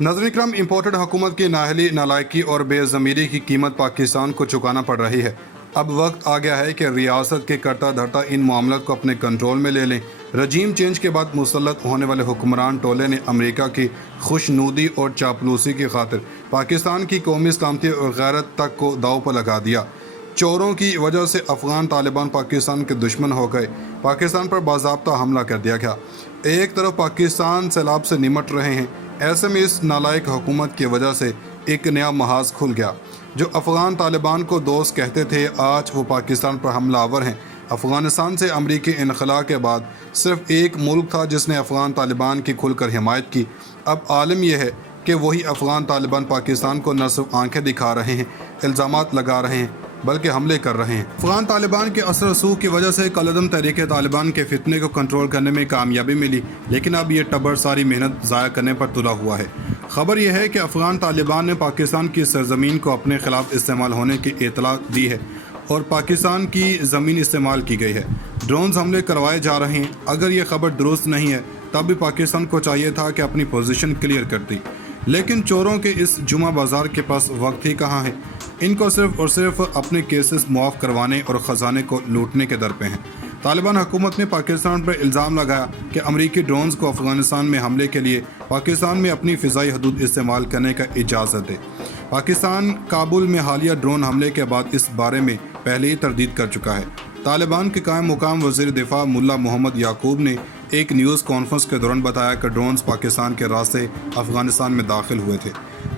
नाज़रीन इकराम, इम्पोर्टेड हुकूमत की नाअहली, नालायकी और बेज़मीरी की कीमत पाकिस्तान को चुकाना पड़ रही है। अब वक्त आ गया है कि रियासत के करता धरता इन मामलों को अपने कंट्रोल में ले लें। रजीम चेंज के बाद मुसल्लत होने वाले हुक्मरान टोले ने अमेरिका की खुशनुदी और चापलूसी की खातिर पाकिस्तान की कौमी सलामती और गैरत तक को दाव पर लगा दिया। चोरों की वजह से अफगान तालिबान पाकिस्तान के दुश्मन हो गए। पाकिस्तान पर बाज़ाब्ता हमला कर दिया गया। एक तरफ पाकिस्तान सैलाब से निमट रहे हैं, ऐसे में इस नालायक हुकूमत की वजह से एक नया महाज खुल गया। जो अफगान तालिबान को दोस्त कहते थे, आज वो पाकिस्तान पर हमलावर हैं। अफ़गानिस्तान से अमरीकी इनखला के बाद सिर्फ एक मुल्क था जिसने अफ़गान तालिबान की खुलकर हिमायत की। अब आलम यह है कि वही अफ़गान तालिबान पाकिस्तान को न सिर्फ आंखें दिखा रहे हैं, इल्ज़ामात लगा रहे हैं, बल्कि हमले कर रहे हैं। अफ़गान तालिबान के असर रसूख की वजह से कलअदम तहरीक तालिबान के फितने को कंट्रोल करने में कामयाबी मिली, लेकिन अब ये टब्बर सारी मेहनत ज़ाया करने पर तुला हुआ है। खबर यह है कि अफ़गान तालिबान ने पाकिस्तान की सरजमीन को अपने खिलाफ इस्तेमाल होने की इतला दी है और पाकिस्तान की ज़मीन इस्तेमाल की गई है। ड्रोन्स हमले करवाए जा रहे हैं। अगर ये खबर दुरुस्त नहीं है तब भी पाकिस्तान को चाहिए था कि अपनी पोजीशन क्लियर करती, लेकिन चोरों के इस जुमा बाजार के पास वक्त ही कहाँ है। इनको सिर्फ और सिर्फ अपने केसेस मुआफ़ करवाने और ख़जाने को लूटने के दर पे हैं। तालिबान हुकूमत ने पाकिस्तान पर इल्ज़ाम लगाया कि अमरीकी ड्रोन्स को अफ़गानिस्तान में हमले के लिए पाकिस्तान में अपनी फ़िज़ाई हदूद इस्तेमाल करने का इजाज़त दे। पाकिस्तान काबुल में हालिया ड्रोन हमले के बाद इस बारे में पहले ही तरदीद कर चुका है। तालिबान के कायम मुकाम वज़ीर दिफा मुल्ला मोहम्मद याकूब ने एक न्यूज़ कॉन्फ्रेंस के दौरान बताया कि ड्रोन्स पाकिस्तान के रास्ते अफ़गानिस्तान में दाखिल हुए थे।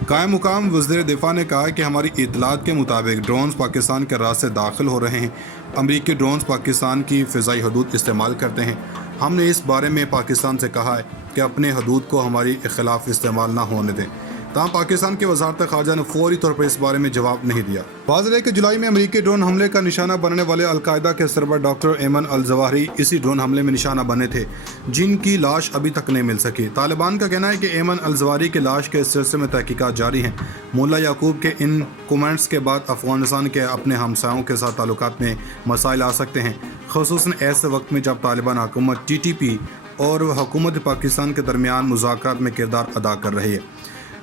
कायम मुकाम वज़ीर दिफा ने कहा कि हमारी इतलात के मुताबिक ड्रोन्स पाकिस्तान के रास्ते दाखिल हो रहे हैं। अमरीकी ड्रोन्स पाकिस्तान की फ़िज़ाई हदूद इस्तेमाल करते हैं। हमने इस बारे में पाकिस्तान से कहा है कि अपने हदूद को हमारी खिलाफ इस्तेमाल ना होने दें। ताहम पाकिस्तान की वज़ारत ख़ारजा ने फौरी तौर पर इस बारे में जवाब नहीं दिया। वाज़ेह है कि जुलाई में अमरीकी ड्रोन हमले का निशाना बनने वाले अलकायदा के सरबराह डॉक्टर एमन अल-ज़वाहिरी इसी ड्रोन हमले में निशाना बने थे, जिनकी लाश अभी तक नहीं मिल सकी। तालिबान का कहना है कि एमन अल-ज़वाहिरी की लाश के सिलसिले में तहकीकात जारी हैं। मुल्ला याकूब के इन कमेंट्स के बाद अफ़गानिस्तान के अपने हमसायों के साथ ताल्लुकात में मसाइल आ सकते हैं, ख़ुसूसन ऐसे वक्त में जब तालिबान हुकूमत TTP और हुकूमत पाकिस्तान के दरमियान मुज़ाकरात में किरदार अदा कर रही है।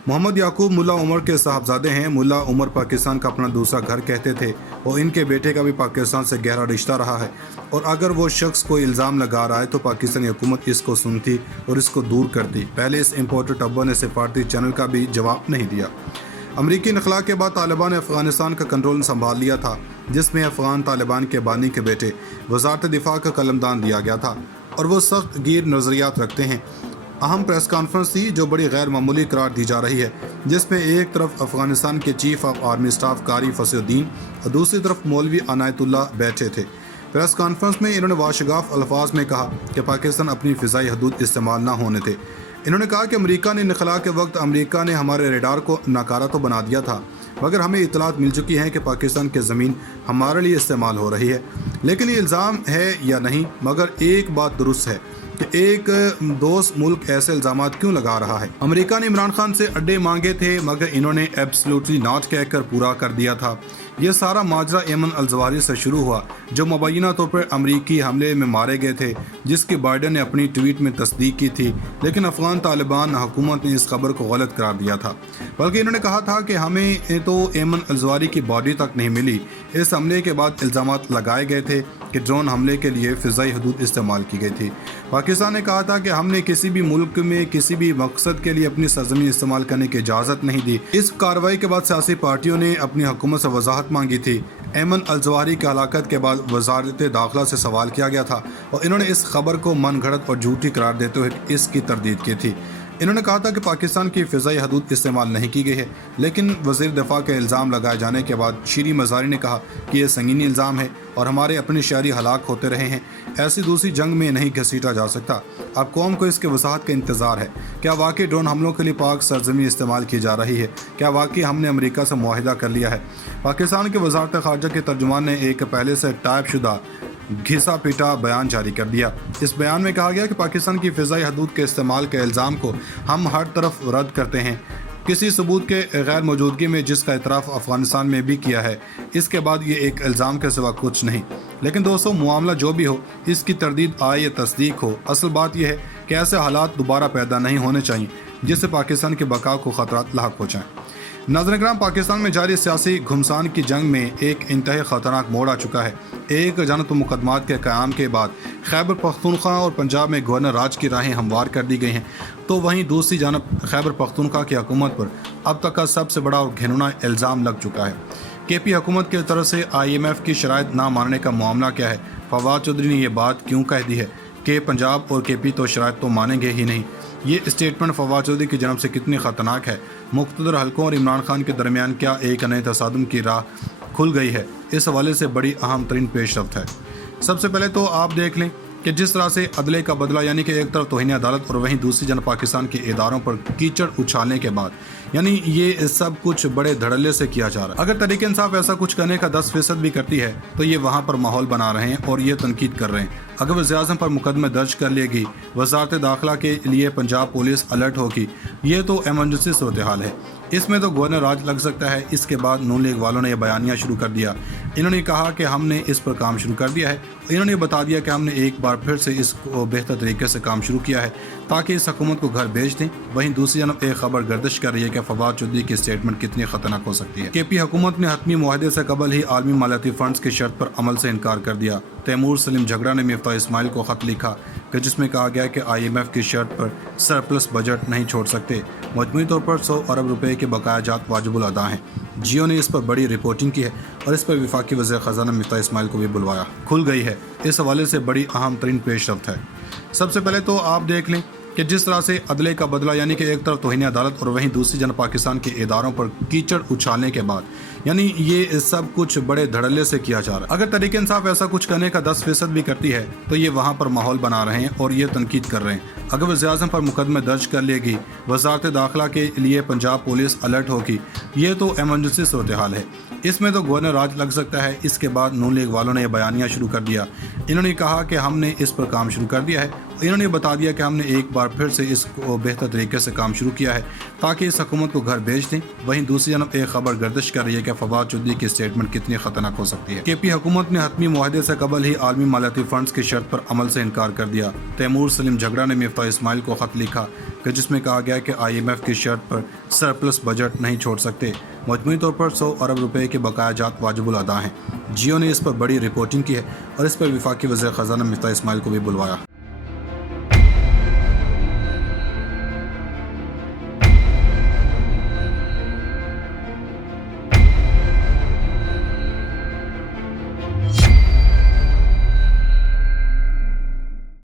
मोहम्मद याकूब मुल्ला उमर के साहबजादे हैं। मुल्ला उमर पाकिस्तान का अपना दूसरा घर कहते थे और इनके बेटे का भी पाकिस्तान से गहरा रिश्ता रहा है, और अगर वो शख्स कोई इल्ज़ाम लगा रहा है तो पाकिस्तानी हुकूमत इसको सुनती और इसको दूर करती। पहले इस इम्पोर्टेड टब्बर ने सिफारती चैनल का भी जवाब नहीं दिया। अमरीकी इनखला के बाद तालिबान ने अफ़गानिस्तान का कंट्रोल संभाल लिया था, जिसमें अफ़गान तालिबान के बानी के बेटे वज़ारत दिफा का कलमदान दिया गया था और वो सख्त गिर नज़रियात रखते हैं। अहम प्रेस कॉन्फ्रेंस थी जो बड़ी गैर मामूली करार दी जा रही है, जिसमें एक तरफ अफ़गानिस्तान के चीफ ऑफ आर्मी स्टाफ कारी फसीउद्दीन और दूसरी तरफ मौलवी अनायतुल्लाह बैठे थे। प्रेस कॉन्फ्रेंस में इन्होंने वाशगाफ अल्फाज में कहा कि पाकिस्तान अपनी फ़िज़ाई हदूद इस्तेमाल ना होने थे। इन्होंने कहा कि अमेरिका ने इनखला के वक्त अमेरिका ने हमारे रेडार को नाकारा तो बना दिया था, मगर हमें इतलात मिल चुकी हैं कि पाकिस्तान की ज़मीन हमारे लिए इस्तेमाल हो रही है। लेकिन ये इल्ज़ाम है या नहीं, मगर एक बात दुरुस्त है कि एक दोस्त मुल्क ऐसे इल्ज़ामात क्यों लगा रहा है। अमेरिका ने इमरान खान से अड्डे मांगे थे, मगर इन्होंने एब्सोल्युटली नॉट कहकर पूरा कर दिया था। यह सारा माजरा एमन अल-ज़वाहिरी से शुरू हुआ, जो मुबैना तौर पर अमरीकी हमले में मारे गए थे, जिसकी बाइडन ने अपनी ट्वीट में तस्दीक की थी। लेकिन अफ़गान तालिबान हुकूमत ने इस खबर को गलत करार दिया था, बल्कि इन्होंने कहा था कि हमें तो एमन अल-ज़वाहिरी की बॉडी तक नहीं मिली। इस हमले के बाद इल्ज़ामात लगाए गए थे कि ड्रोन हमले के लिए फ़िज़ाई हदूद इस्तेमाल की गई थी। पाकिस्तान ने कहा था कि हमने किसी भी मुल्क में किसी भी मकसद के लिए अपनी सरजमीन इस्तेमाल करने की इजाज़त नहीं दी। इस कार्रवाई के बाद सियासी पार्टियों ने अपनी हुकूमत से वजाहत मांगी थी। एमन अल-ज़वाहिरी की हलाकत के बाद वज़ारत दाखिला से सवाल किया गया था और इन्होंने इस खबर को मनगढ़ंत और झूठी करार देते हुए इसकी तरदीद की थी। इन्होंने कहा था कि पाकिस्तान की फ़िज़ाई हदूद इस्तेमाल नहीं की गई है, लेकिन वज़ीर दिफा के इल्ज़ाम लगाए जाने के बाद शीरी मज़ारी ने कहा कि यह संगीन इल्ज़ाम है और हमारे अपने शहरी हलाक होते रहे हैं। ऐसी दूसरी जंग में नहीं घसीटा जा सकता। अब कौम को इसके वजाहत का इंतज़ार है। क्या वाकई ड्रोन हमलों के लिए पाक सरजमीन इस्तेमाल की जा रही है? क्या वाकई हमने अमेरिका से मुआहिदा कर लिया है? पाकिस्तान के वज़ारत ख़ारजा के तर्जुमान ने एक पहले से टाइप शुदा घिसा पीटा बयान जारी कर दिया। इस बयान में कहा गया कि पाकिस्तान की फ़िज़ाई हदूद के इस्तेमाल के इल्ज़ाम को हम हर तरफ रद्द करते हैं, किसी सबूत के गैर मौजूदगी में, जिसका इतराफ़ अफ़गानिस्तान में भी किया है। इसके बाद ये एक इल्ज़ाम के सिवा कुछ नहीं। लेकिन दोस्तों, मामला जो भी हो, इसकी तरदीद आए या तस्दीक हो, असल बात यह है कि ऐसे हालात दोबारा पैदा नहीं होने चाहिए। جس سے پاکستان کی بقا کو خطرات لاحق پہنچائیں۔ ناظرین کرام، پاکستان میں جاری سیاسی گھمسان کی جنگ میں ایک انتہائی خطرناک موڑ آ چکا ہے۔ ایک جانب تو مقدمات کے قیام کے بعد خیبر پختونخوا اور پنجاب میں گورنر راج کی راہیں ہموار کر دی گئی ہیں، تو وہیں دوسری جانب خیبر پختونخوا کی حکومت پر اب تک کا سب سے بڑا اور گھناؤنا الزام لگ چکا ہے۔ کے پی حکومت کی طرف سے IMF کی شرائط نہ ماننے کا معاملہ کیا ہے؟ فواد چودھری نے یہ بات کیوں کہہ دی ہے کہ پنجاب اور KP تو شرائط تو مانیں گے ہی نہیں؟ یہ اسٹیٹمنٹ فواد چودھری کی جانب سے کتنی خطرناک ہے؟ مقتدر حلقوں اور عمران خان کے درمیان کیا ایک نئے تصادم کی راہ کھل گئی ہے؟ اس حوالے سے بڑی اہم ترین پیش رفت ہے۔ سب سے پہلے تو آپ دیکھ لیں کہ جس طرح سے عدلے کا بدلہ، یعنی کہ ایک طرف توہین عدالت اور وہیں دوسری جانب پاکستان کے اداروں پر کیچڑ اچھالنے کے بعد، یعنی یہ سب کچھ بڑے دھڑلے سے کیا جا رہا ہے۔ اگر تحریک انصاف ایسا کچھ کرنے کا 10% بھی کرتی ہے تو یہ وہاں پر ماحول بنا رہے ہیں اور یہ تنقید کر رہے ہیں۔ اگر وزیر اعظم پر مقدمے درج کر لے گی، وزارت داخلہ کے لیے پنجاب پولیس الرٹ ہوگی، یہ تو ایمرجنسی صورتحال ہے۔ اس میں تو گورنر راج لگ سکتا ہے۔ اس کے بعد نون لیگ والوں نے یہ بیانیہ شروع کر دیا۔ انہوں نے کہا کہ ہم نے اس پر کام شروع کر دیا ہے۔ انہوں نے بتا دیا کہ ہم نے ایک بار پھر سے اس کو بہتر طریقے سے کام شروع کیا ہے تاکہ اس حکومت کو گھر بھیج دیں۔ وہیں دوسری جانب ایک خبر گردش کر رہی ہے کہ فواد چودھری کی اسٹیٹمنٹ کتنی خطرناک ہو سکتی ہے۔ KP حکومت نے حتمی معاہدے سے قبل ہی عالمی مالیاتی فنڈز کی شرط پر عمل سے انکار کر دیا۔ تیمور سلیم جھگڑا نے مفتاح اسماعیل کو خط لکھا کہ جس میں کہا گیا کہ IMF کی شرط پر سرپلس بجٹ نہیں چھوڑ سکتے۔ مجموعی طور پر 100 ارب روپے کے بقایا جات واجب الادا ہیں۔ جیو نے اس پر بڑی رپورٹنگ کی ہے اور اس پر وفاقی وزیر خزانہ مفتاح اسماعیل کو بھی بلوایا۔ کھل گئی ہے۔ اس حوالے سے بڑی اہم ترین پیش رفت ہے۔ سب سے پہلے تو آپ دیکھ لیں کہ جس طرح سے عدلے کا بدلہ، یعنی کہ ایک طرف توہین عدالت اور وہیں دوسری جانب پاکستان کے اداروں پر کیچڑ اچھالنے کے بعد، یعنی یہ سب کچھ بڑے دھڑلے سے کیا جا رہا ہے۔ اگر تحریک انصاف ایسا کچھ کرنے کا 10% بھی کرتی ہے تو یہ وہاں پر ماحول بنا رہے ہیں اور یہ تنقید کر رہے ہیں۔ اگر وزیر اعظم پر مقدمے درج کر لے گی، وزارت داخلہ کے لیے پنجاب پولیس الرٹ ہوگی، یہ تو ایمرجنسی صورتحال ہے۔ اس میں تو گورنر راج لگ سکتا ہے۔ اس کے بعد نون لیگ والوں نے یہ بیانیہ شروع کر دیا۔ انہوں نے کہا کہ ہم نے اس پر کام شروع کر دیا ہے۔ انہوں نے بتا دیا کہ ہم نے ایک بار پھر سے اس کو بہتر طریقے سے کام شروع کیا ہے تاکہ اس حکومت کو گھر بھیج دیں۔ وہیں دوسری جانب ایک خبر گردش کر رہی ہے کہ فواد چودھری کی اسٹیٹمنٹ کتنی خطرناک ہو سکتی ہے۔ KP حکومت نے حتمی معاہدے سے قبل ہی عالمی مالیاتی فنڈز کی شرط پر عمل سے انکار کر دیا۔ تیمور سلیم جھگڑا نے مفتاح اسماعیل کو خط لکھا کہ جس میں کہا گیا کہ IMF کی شرط پر سرپلس بجٹ نہیں چھوڑ سکتے۔ مجموعی طور پر 100 ارب روپے کے بقایا جات واجب الادا ہیں۔ جیو نے اس پر بڑی رپورٹنگ کی ہے اور اس پر وفاقی وزیر خزانہ مفتاح اسماعیل کو بھی بلوایا۔